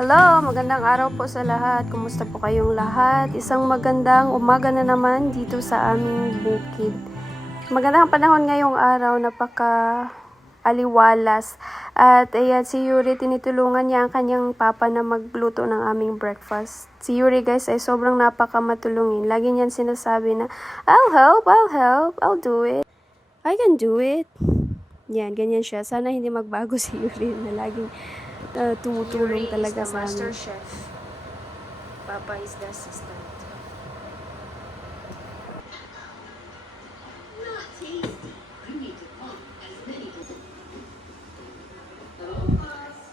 Hello, magandang araw po sa lahat. Kumusta po kayong lahat? Isang magandang umaga na naman dito sa aming bukid. Magandang panahon ngayong araw, napaka aliwalas. At ayan, si Yuri, tinitulungan niya ang kanyang papa na magluto ng aming breakfast. Si Yuri guys ay sobrang napakamatulungin. Lagi niyan sinasabi na, I'll help, I'll do it. I can do it. Yan, ganyan siya. Sana hindi magbago si Yuri na laging tumutulong talaga sa amin. Master chef. Papa is the assistant.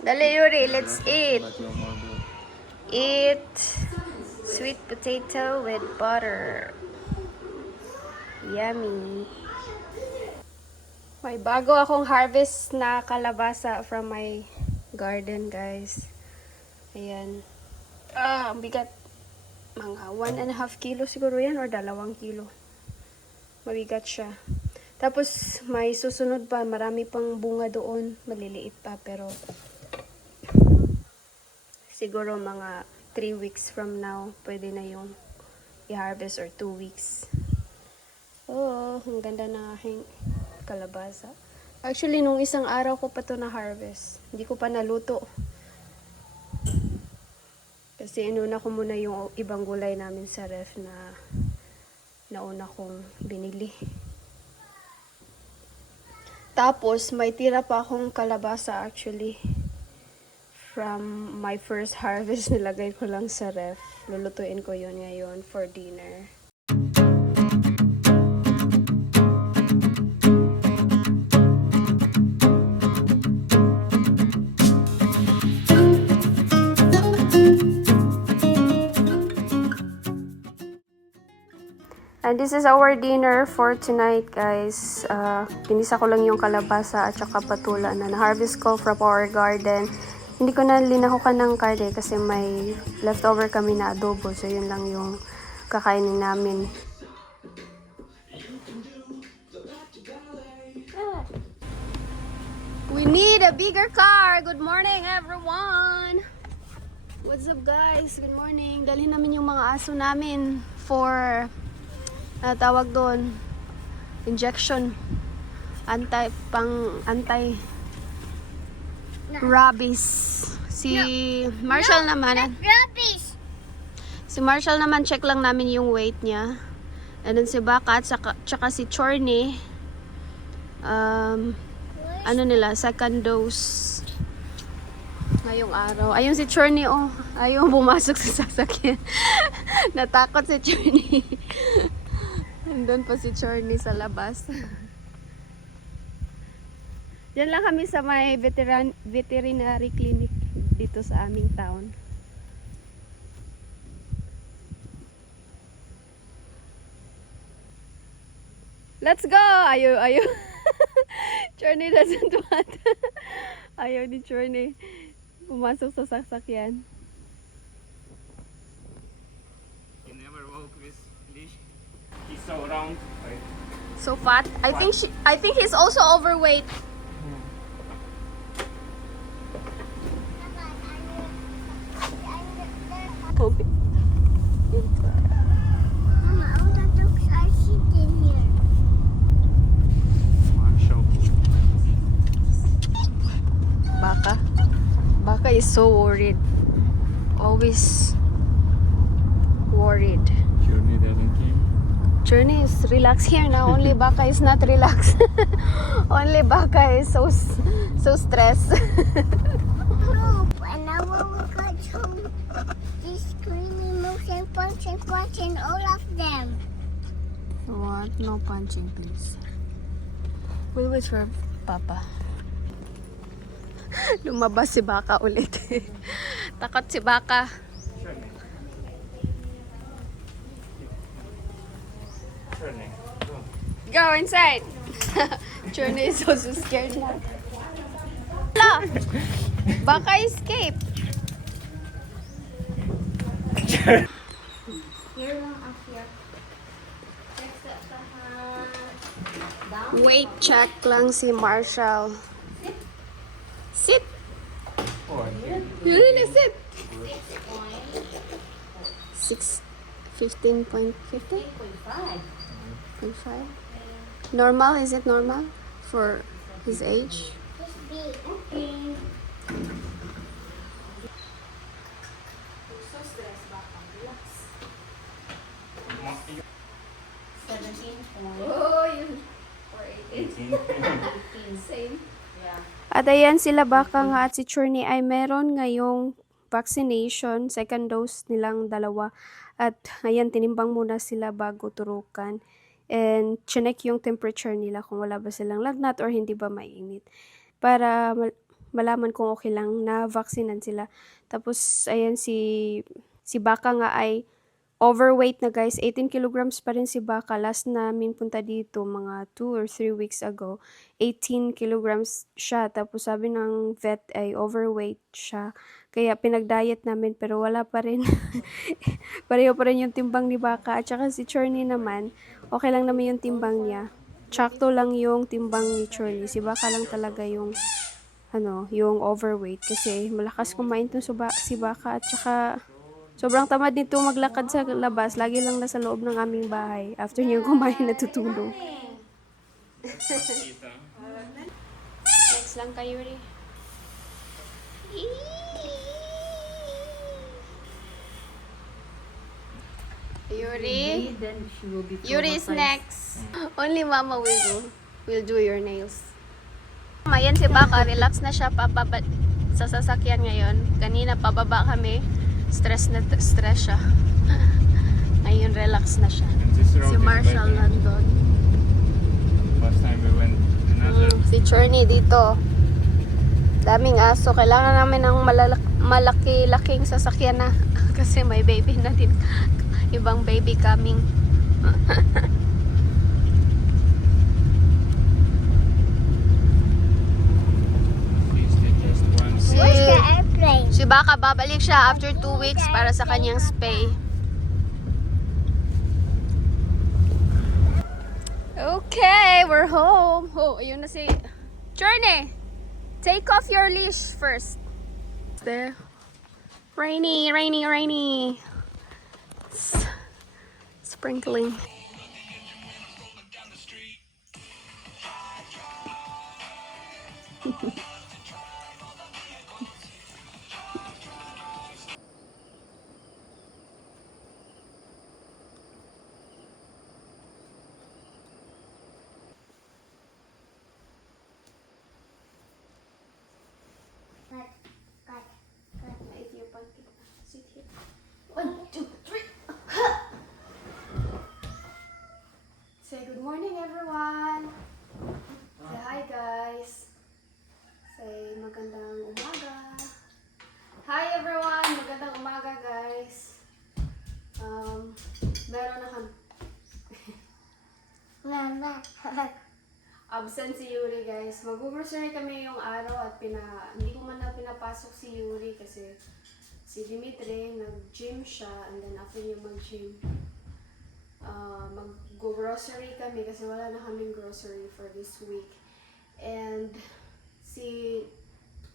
Dali Yuri, let's eat. Eat sweet potato with butter. Yummy. May bago akong harvest na kalabasa from my garden, guys. Ayan. Ang bigat. Mga 1.5 kilo siguro yan or 2 kilo. Mabigat siya. Tapos may susunod pa. Marami pang bunga doon. Maliliit pa pero siguro mga 3 weeks from now pwede na yung i-harvest or 2 weeks. Oh, ang ganda ng aking kalabasa. Actually, nung isang araw ko pa to na-harvest. Hindi ko pa naluto. Kasi inuna ko muna yung ibang gulay namin sa ref na nauna kong binili. Tapos, may tira pa akong kalabasa actually. From my first harvest, nilagay ko lang sa ref. Lulutuin ko yun ngayon for dinner. And this is our dinner for tonight, guys. Pinisa ko lang yung kalabasa at saka patula na na-harvest ko from our garden. Hindi ko na linahukan ng karne kasi may leftover kami na adobo. So, yun lang yung kakainin namin. We need a bigger car. Good morning, everyone. What's up, guys? Good morning. Dalhin namin yung mga aso namin for tawag doon injection anti rabies. Si Marshall naman check lang namin yung weight niya, and then si Baka at saka si Chorny ano nila, second dose ngayong araw. Ayun si Chorny, oh, ayun bumasok sa sasakyan. Natakot si Chorny. Nandun pa si Chorny sa labas. Diyan lang kami sa may veterinary clinic dito sa aming town. Let's go! Ayaw. Chorny doesn't want. Ayaw ni Chorny pumasok sa sasakyan. You never walk with leash. He's so round, right? So fat. I think he's also overweight. Mama, all the dogs are sitting here. Baka is so worried. Always worried. Journey doesn't came. Journey is relaxed here now. Only Baka is not relaxed. Only Baka is so stressed. Group, and now when we got home, this screaming, motion, punching, all of them. What? No punching, please. We'll wait for Papa. Lumabas si Baka ulit. Takot si Baka. Journey. Go inside. Journey is also scared now. Hala! Baka escape. Here lang up here. Wait, check lang si Marshall. Sit. Oh, You really sit. 6, 15.50? 0.5. Normal? Is it normal for his age? Just be. Okay. So stress baka. Relax. 17 point. Oh, yun. Or 18. 18. Same. Yeah. At ayan sila baka nga at si Churny ay meron ngayong vaccination, second dose nilang dalawa. At ayan, tinimbang muna sila bago turukan. And chinek yung temperature nila kung wala ba silang lagnat or hindi ba mainit. Para malaman kung okay lang na vaksinan sila. Tapos ayan si baka nga ay overweight na guys, 18 kilograms pa rin si Baka. Last namin punta dito, mga 2 or 3 weeks ago, 18 kilograms siya. Tapos sabi ng vet ay overweight siya. Kaya pinag-diet namin pero wala pa rin. Pareho pa rin yung timbang ni Baka. At saka si Chorny naman, okay lang naman yung timbang niya. Tsakto lang yung timbang ni Chorny. Si Baka lang talaga yung yung overweight kasi malakas kumain tong si Baka at saka sobrang tamad nito maglakad sa labas. Lagi lang nasa loob ng aming bahay. After niyang kumain, natutulog. Kita. Next lang kay Yuri. Yuri? Then she will be Yuri is traumatized. next. Only Mama will do your nails. Ayan si Baka, relax na siya papababa sa sasakyan ngayon. Kanina pababa kami. Stress siya. Ngayon relax na siya. And this road Si is Marshall better. nandun. Last time we went another. Si Chorny dito. Daming aso. Kailangan namin ng malaki-laking sasakyan na. Kasi may baby na din. Ibang baby coming. Please take just one. Where's the airplane? Si Baka babalik siya after 2 weeks para sa kanyang spay. Okay, we're home. Oh, ayun na si Journey. Take off your leash first. There. Rainy, rainy, rainy. Sprinkling. Sit here. 1, 2, 3. Say good morning, everyone. Say hi, guys. Say magandang umaga. Hi, everyone. Magandang umaga, guys. Meron na kami. Mama. Absent si Yuri, guys. Mag-grocery kami yung araw at hindi ko man na pinapasok si Yuri kasi si Dimitri, nag-gym siya and then after niya mag-gym, mag-grocery kami kasi wala na kaming grocery for this week. And si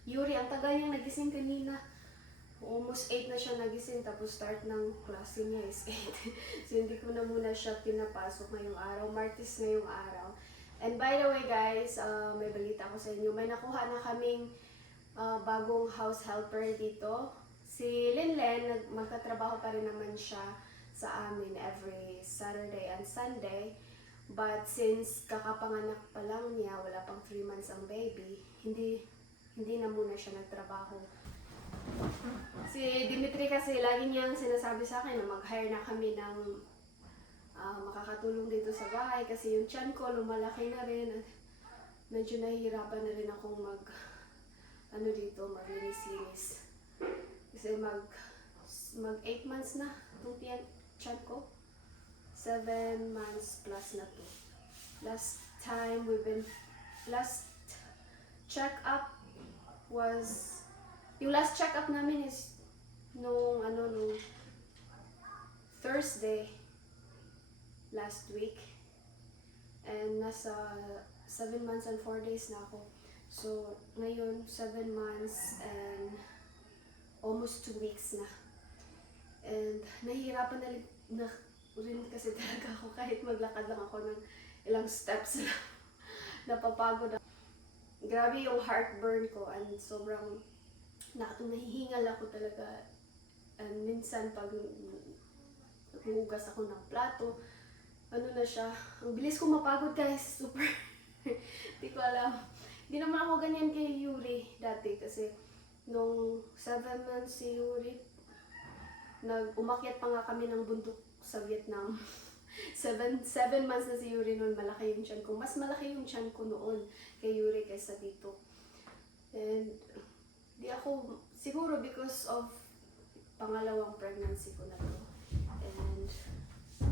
Yuri, ang tagal niyang nagising kanina. Almost 8 na siya nagising tapos start ng klase niya is 8. So hindi ko na muna siya pinapasok ngayong araw. Martes ngayong araw. And by the way guys, may balita ko sa inyo. May nakuha na kaming bagong house helper dito. Si Linlen, magtatrabaho pa rin naman siya sa amin every Saturday and Sunday. But since kakapanganak pa lang niya, wala pang 3 months ang baby, hindi na muna siya nagtrabaho. Si Dimitri kasi lagi niyang sinasabi sa akin na mag-hire na kami ng makakatulong dito sa bahay kasi yung tiyan ko lumalaki na rin at medyo nahihirapan na rin akong maglinis-linis. Kasi mag 8 months na itong tiyan ko. 7 months plus na to. Last check-up was, yung last check-up namin is nung Thursday last week. And nasa 7 months and 4 days na ako. So, ngayon, 7 months and almost 2 weeks na. And nahihirapan na rin kasi talaga ako kahit maglakad lang ako ng ilang steps lang. Napapagod ako. Grabe yung heartburn ko and sobrang nahihingal ako talaga. And minsan pag hugas ako ng plato, ano na siya, ang bilis ko mapagod guys, super. Hindi ko alam. Hindi naman ako ganyan kay Yuri dati kasi nung 7 months si Yuri, umakyat pa nga kami ng bundok sa Vietnam. 7 months na si Yuri noon, malaki yung tiyan ko. Mas malaki yung tiyan ko noon kay Yuri kaysa dito. And di ako, siguro because of pangalawang pregnancy ko na to. And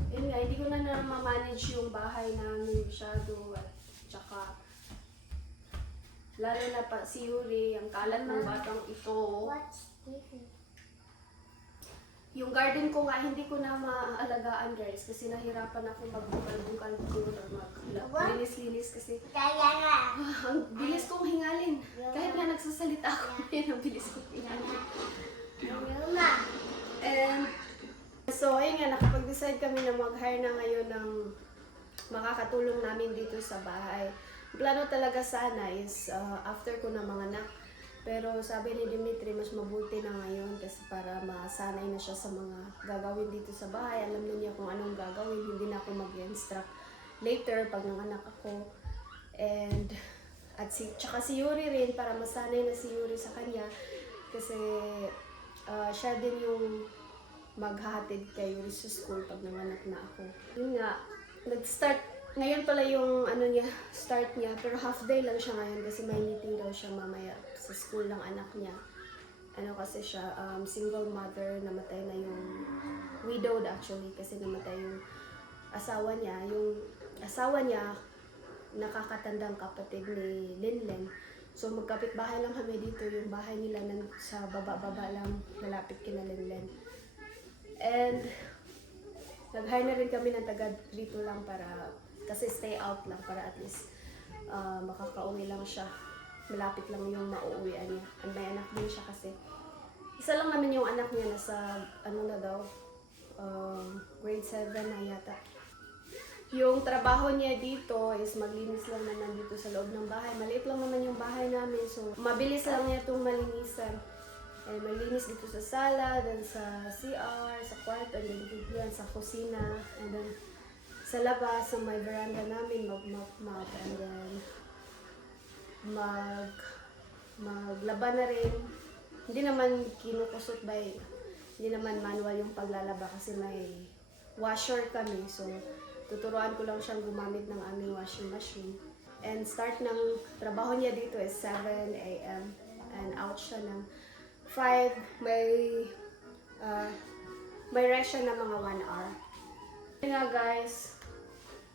yun nga, hindi ko na ma-manage yung bahay namin masyado at tsaka lalo na pa si Yuri, ang kalat ng batang ito. What's this? Yung garden ko nga, hindi ko na maalagaan guys kasi nahirapan ako magbukal-bukal or maglinis-linis kasi Diana. ang bilis kong hingalin. Kahit nga nagsasalita ako, yan ang bilis kong hingalin. Yuma. And so, ayun nga, nakapag-decide kami na mag-hire na ngayon ng makakatulong namin dito sa bahay. Plano talaga sana is after ko na mga anak. Pero sabi ni Dimitri, mas mabuti na ngayon kasi para masanay na siya sa mga gagawin dito sa bahay. Alam na niya kung anong gagawin, hindi na ako mag-instruct later pag nanganak ako. And tsaka si Yuri rin, para masanay na si Yuri sa kanya kasi siya din yung maghahatid kay Yuri sa school pag nanganak na ako. Yun nga, nag-start ngayon pala yung start niya, pero half day lang siya ngayon kasi may meeting daw siya mamaya sa school ng anak niya. Kasi siya, single mother, namatay na yung widowed actually kasi namatay yung asawa niya. Yung asawa niya, nakakatandang kapatid ni Linlen. So magkapit-bahay lang kami dito, yung bahay nila sa baba-baba lang, malapit kina Linlen. And nag-hire na rin kami ng taga dito lang kasi stay out lang para at least makakauwi lang siya. Malapit lang yung mauuwian niya. And may anak din siya kasi. Isa lang naman yung anak niya nasa grade 7 na yata. Yung trabaho niya dito is maglinis lang naman dito sa loob ng bahay. Maliit lang naman yung bahay namin so mabilis lang niya itong malinisan. And malinis dito sa sala, then sa CR, sa kwarto, and then dito yan sa kusina, and then sa labas, sa may veranda namin, mag-mop, and then maglaba na rin. Hindi naman kinukusot hindi naman manual yung paglalaba kasi may washer kami. So, tuturuan ko lang siyang gumamit ng aming washing machine. And start ng trabaho niya dito is 7 a.m. And out siya ng 5. May rest siya ng mga 1 hour. Yun nga guys,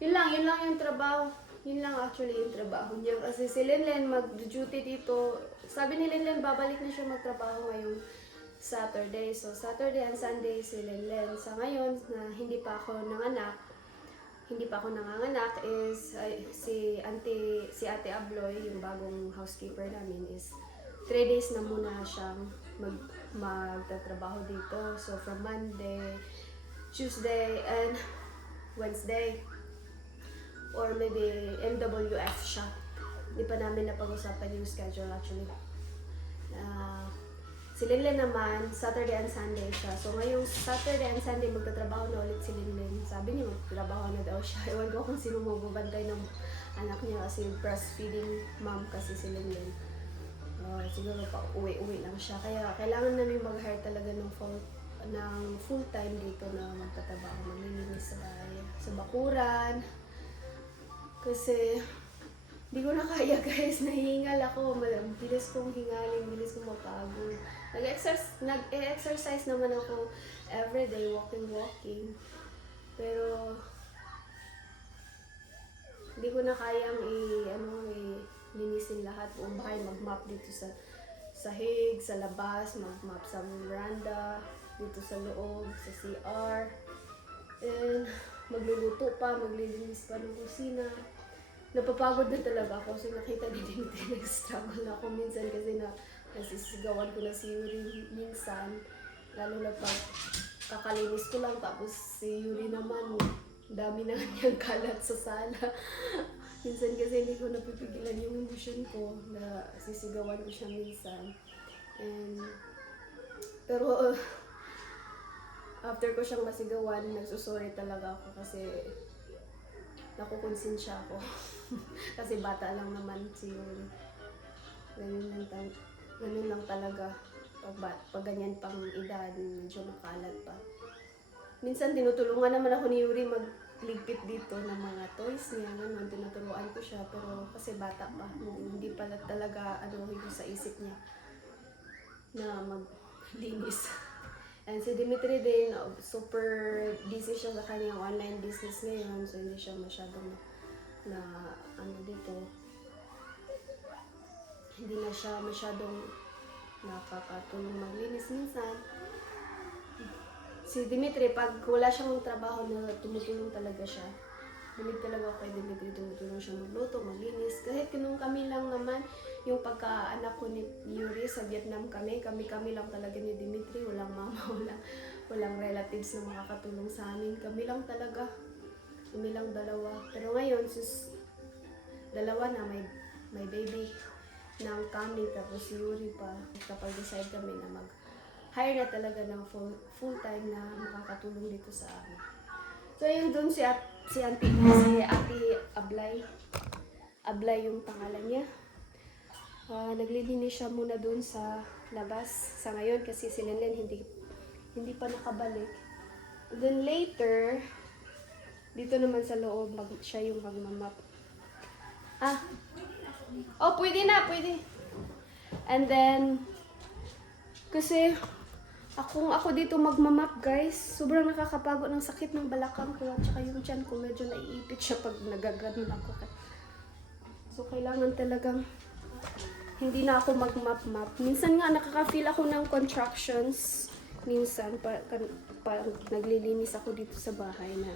yun lang yung trabaho. Yun lang actually yung trabaho niya. Kasi si Linlen mag-duty dito. Sabi ni Linlen, babalik na siya magtrabaho ngayong Saturday. So Saturday and Sunday si Linlen. Sa ngayon, na hindi pa ako nanganak is si Ate Abloy, yung bagong housekeeper namin, is 3 days na muna siyang magtatrabaho dito. So from Monday, Tuesday, and Wednesday, or maybe MWF siya. Hindi pa namin napag-usapan yung schedule actually. Si Linlen naman, Saturday and Sunday siya. So ngayong Saturday and Sunday, magtatrabaho na ulit si Linlen. Sabi niya, magtatrabaho na daw siya. Ewan ko kung sino magbabantay ng anak niya kasi breastfeeding mom kasi si Linlen. Siguro pa uwi-uwi lang siya. Kaya kailangan namin mag-hire talaga ng full-time dito na magtatrabaho, maglilinis sa bahay, sa bakuran. Kasi hindi ko na kaya guys, nahihingal ako. Bilis kong hingalin, bilis kong mapagod. Nag-exercise naman ako everyday, walking. Pero hindi ko na kayang linisin lahat buong bahay, mag-mop dito sa sahig, sa labas, mag-mop sa veranda, dito sa loob, sa CR. And magluluto pa, maglilinis pa ng kusina. Napapagod na talaga ako. So nakita ni Dimitri, nag-struggle na ako minsan kasi nasisigawan ko na si Yuri minsan. Lalo na pag kakalinis ko lang, tapos si Yuri naman, dami na niyang kalat sa sala. Minsan kasi hindi ko napipigilan yung emosyon ko na sisigawan ko siya minsan. And, pero after ko siyang masigawan, nagsusorry talaga ako kasi nakukonsensya ako. Kasi bata lang naman si Yuri. Ganun lang talaga. Pag ganyan pang edad, medyo makalat pa. Minsan tinutulungan naman ako ni Yuri magligpit dito ng mga toys niya. Ganun, tinuturuan ko siya. Pero kasi bata pa, hindi pala talaga yung sa isip niya na maglinis. And si Dimitri din, super busy siya sa kanyang online business ngayon. So hindi siya masyadong dito. Hindi na siya masyadong nakakatulong maglinis minsan. Si Dimitri, pag wala siyang trabaho na tumutulong talaga siya. Bumig talaga ako kay Dimitri, tumutulong siya magluto, maglinis. Kahit nung kami lang naman, yung pagkaanak ko ni Yuri sa Vietnam kami lang talaga ni Dimitri. Walang mama, walang relatives na makakatulong sa amin. Kami lang talaga. Kami lang dalawa. Pero ngayon, dalawa na, may baby ng kami, tapos si Yuri pa. Kapag decide kami na mag-hire na talaga ng full-time na makakatulong dito sa amin. So yun dun si Ate Ablay. Ablay yung pangalan niya. Naglilinis siya muna dun sa labas sa ngayon kasi si Lenlen hindi pa nakabalik. Then later, dito naman sa loob, siya yung magmamap. Oh, pwede na, pwede. And then, kasi ako dito magmamap, guys. Sobrang nakakapagod ng sakit ng balakang ko at saka yung tiyan ko medyo naiipit siya pag nagaganon ako. So, kailangan talagang hindi na ako magmap-map. Minsan nga nakaka-feel ako ng contractions. Minsan, parang naglilinis ako dito sa bahay na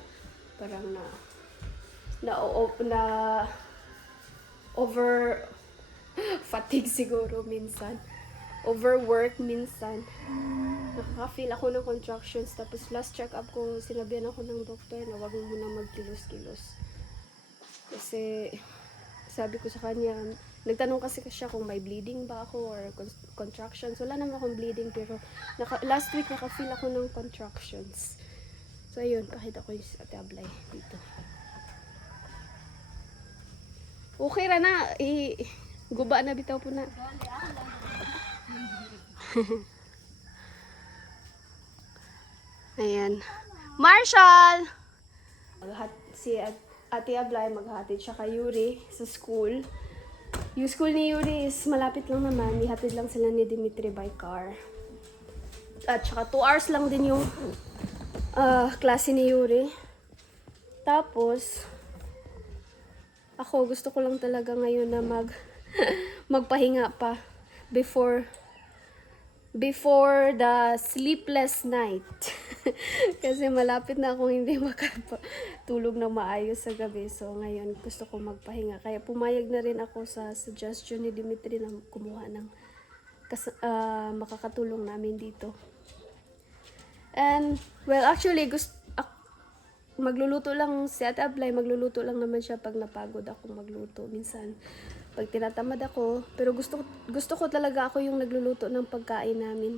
parang over fatigue siguro minsan. Overwork minsan. Nakaka-feel ako ng contractions. Tapos last check-up ko, sinabihan ako ng doktor na wag mo muna magkilos-kilos. Kasi sabi ko sa kanya, nagtanong kasi siya kung may bleeding ba ako or contractions. Wala naman akong bleeding pero last week naka-feel ako ng contractions. So ayun, pakita ko yung Ate Ablay dito. Okay ra na, guba na bitaw po na. Ayan. Marshall! Si Ate Ablay maghahatid siya kay Yuri sa school. Yung school ni Yuri is malapit lang naman. Ihatid lang sila ni Dimitri by car. At saka 2 hours lang din yung klase ni Yuri. Tapos, ako gusto ko lang talaga ngayon na magpahinga pa before the sleepless night. Kasi malapit na akong hindi makatulog na maayos sa gabi. So ngayon gusto ko magpahinga. Kaya pumayag na rin ako sa suggestion ni Dimitri na kumuha ng makakatulong namin dito. And well, actually magluluto lang si Ate Ablay, magluluto lang naman siya pag napagod ako magluto minsan. Pag tinatamad ako, pero gusto ko talaga ako yung nagluluto ng pagkain namin.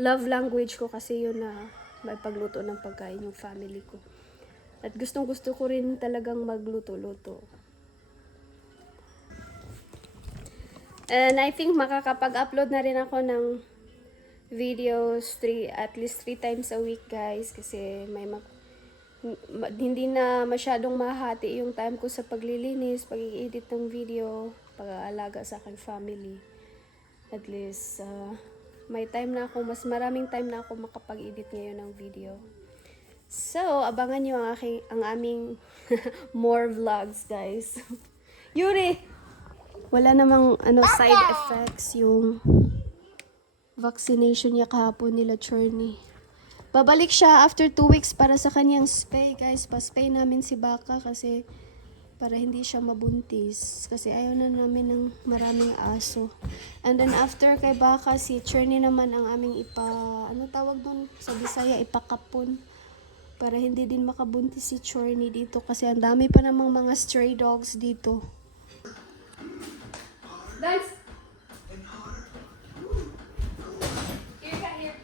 Love language ko kasi yun na may pagluto ng pagkain yung family ko. At gusto ko rin talagang magluto-luto. And I think makakapag-upload na rin ako ng videos at least 3 times a week, guys, kasi hindi na masyadong mahati yung time ko sa paglilinis, pag-i-edit ng video, pag-aalaga sa aking family. At least, may time na ako, mas maraming time na ako makapag-edit ngayon ng video. So, abangan nyo ang aming more vlogs, guys. Yuri! Wala namang side effects yung vaccination niya kahapon nila Chorny. Babalik siya after 2 weeks para sa kanyang spay, guys. Pa-spay namin si Baka kasi para hindi siya mabuntis kasi ayaw na namin ng maraming aso. And then after kay baka, si Cherny naman ang aming ano tawag doon sa Bisaya, ipakapon, para hindi din makabuntis si Cherny dito kasi ang dami pa namang mga stray dogs dito. Dance! Here ka, here.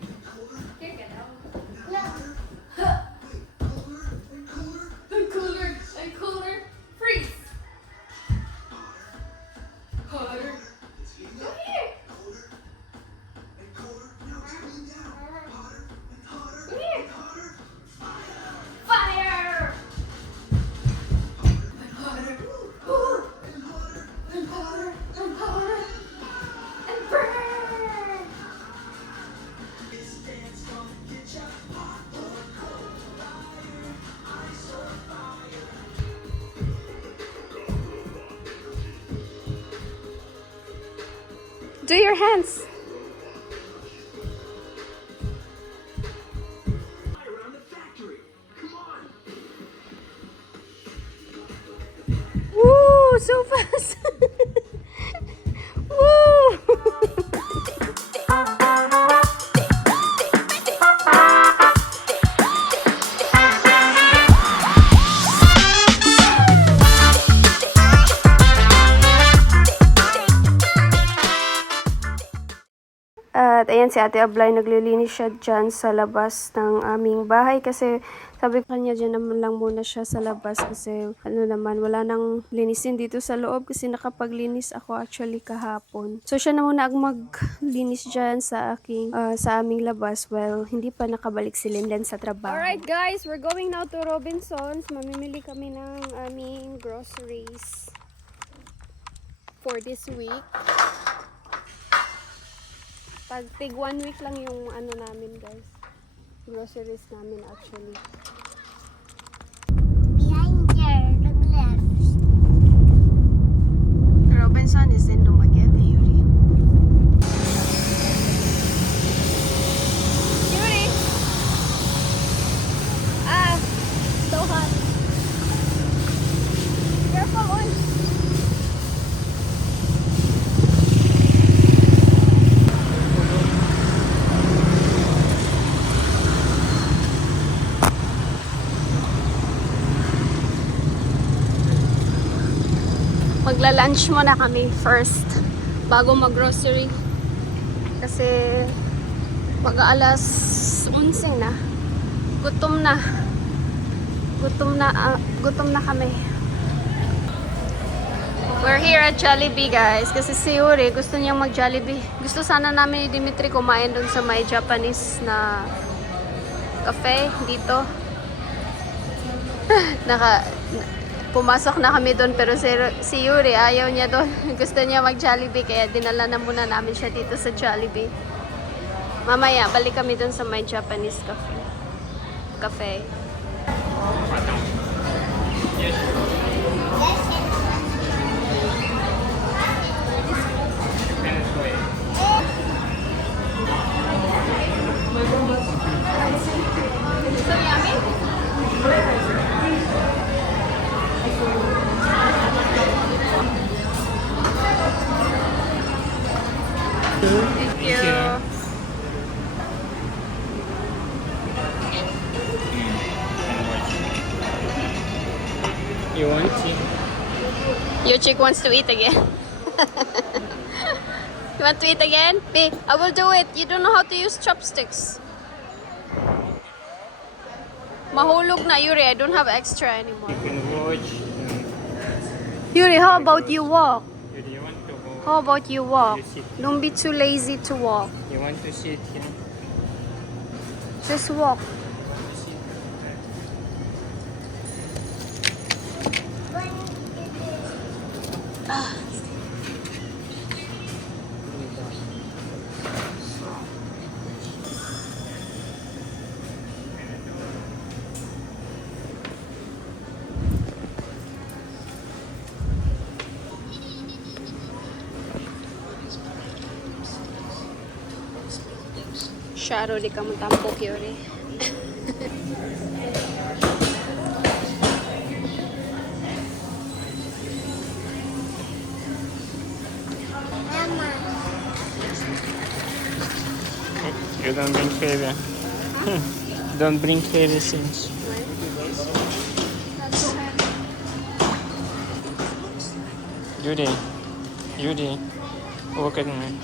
Here ka daw. I'm cooler. Freeze! Hotter. Come here. Come here. Fire! I'm hotter. I'm hotter. I'm hotter. And burn! Do your hands. Woo! So fast. Woo! At ayan si Ate Ablay, naglilinis siya dyan sa labas ng aming bahay kasi sabi ko kanya dyan naman lang muna siya sa labas kasi ano naman, wala nang linisin dito sa loob kasi nakapaglinis ako actually kahapon. So siya na muna ang maglinis dyan sa aming labas. Well, hindi pa nakabalik si Linden sa trabaho. Alright guys, we're going now to Robinsons. Mamimili kami ng aming groceries for this week. Pag tig 1 week lang yung ano namin guys, groceries namin actually. Behind there, look left. Robinson is in Dumaguete, Yuri. Yuri! Ah! So hot. Careful on! Magla-lunch muna kami first bago mag-grocery kasi mag-alas 11 na. Gutom na kami. We're here at Jollibee guys kasi si Yuri gusto niyang mag-Jollibee. Gusto sana namin ni Dimitri kumain dun sa may Japanese na cafe dito. Pumasok na kami doon pero si Yuri ayaw niya doon. Gusto niya mag-Jollibee kaya dinala na muna namin siya dito sa Jollibee. Mamaya balik kami doon sa may Japanese cafe. So yummy. Thank you. You want tea? Your chick wants to eat again. You want to eat again? B, I will do it. You don't know how to use chopsticks. Mahulog na, Yuri. I don't have extra anymore. You can watch. Yuri, how about you walk? Do you want to go? How about you walk? You sit. Don't be too lazy to walk. You want to sit here? Just walk. Shadow di kamu tampok Yuri. You don't bring heavy. Don't bring heavy things. Judy, look at me.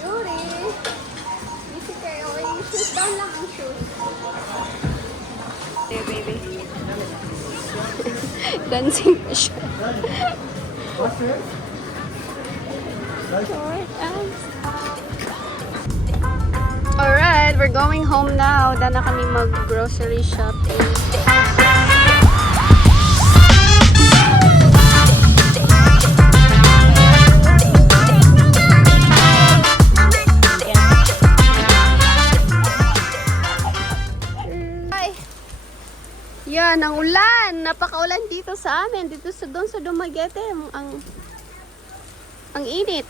Yuri! Easy kayo. Shoes down lang ang shoes. There, baby. Dancing pa siya. Alright, we're going home now. Dana kami mag-grocery shopping. Yan, ang ulan. Napakaulan dito sa amin. Dito sa doon sa Dumaguete. Ang init.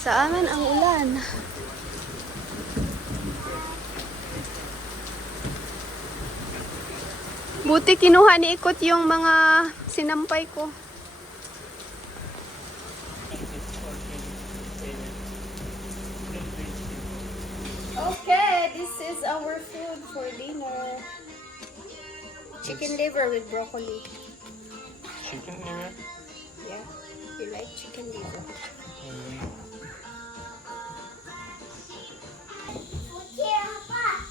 Sa amin, ang ulan. Buti kinuha ni Ikot yung mga sinampay ko. Okay, this is our food for dinner. Chicken liver with broccoli. Chicken liver? Yeah, you like chicken liver.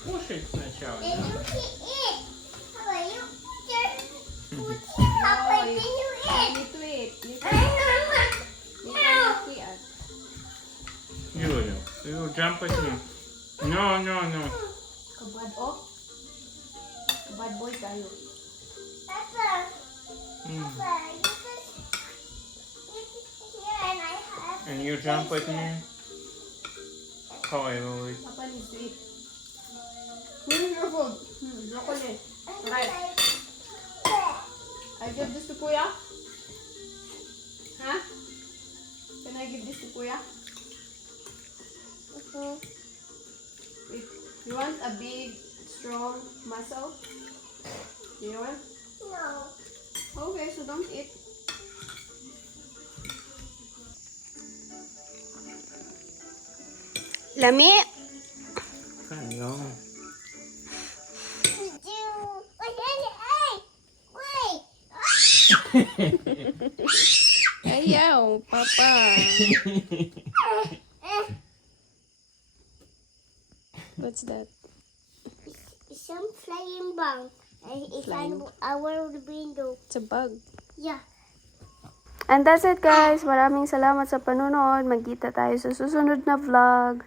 Кушать сначала. Then you can eat. How about you? Put here, Papa, then you eat. need to eat. You Julia, you jump at me. No. Kabad oh. Kabad boy tayo. Papa, Mm. Papa, you can here and I have. And you jump at me. How I will eat. Papa needs to eat. Where's your food? Broccoli. Right. I give this to Kuya? Huh? Can I give this to Kuya? You want a big, strong muscle? Do you want? No. Okay, so don't eat. Lami! Hello. Ayaw, Papa. What's that? Some flying bang. It's on our window. It's a bug. Yeah. And that's it guys. Maraming salamat sa panonood. Magkita tayo sa susunod na vlog.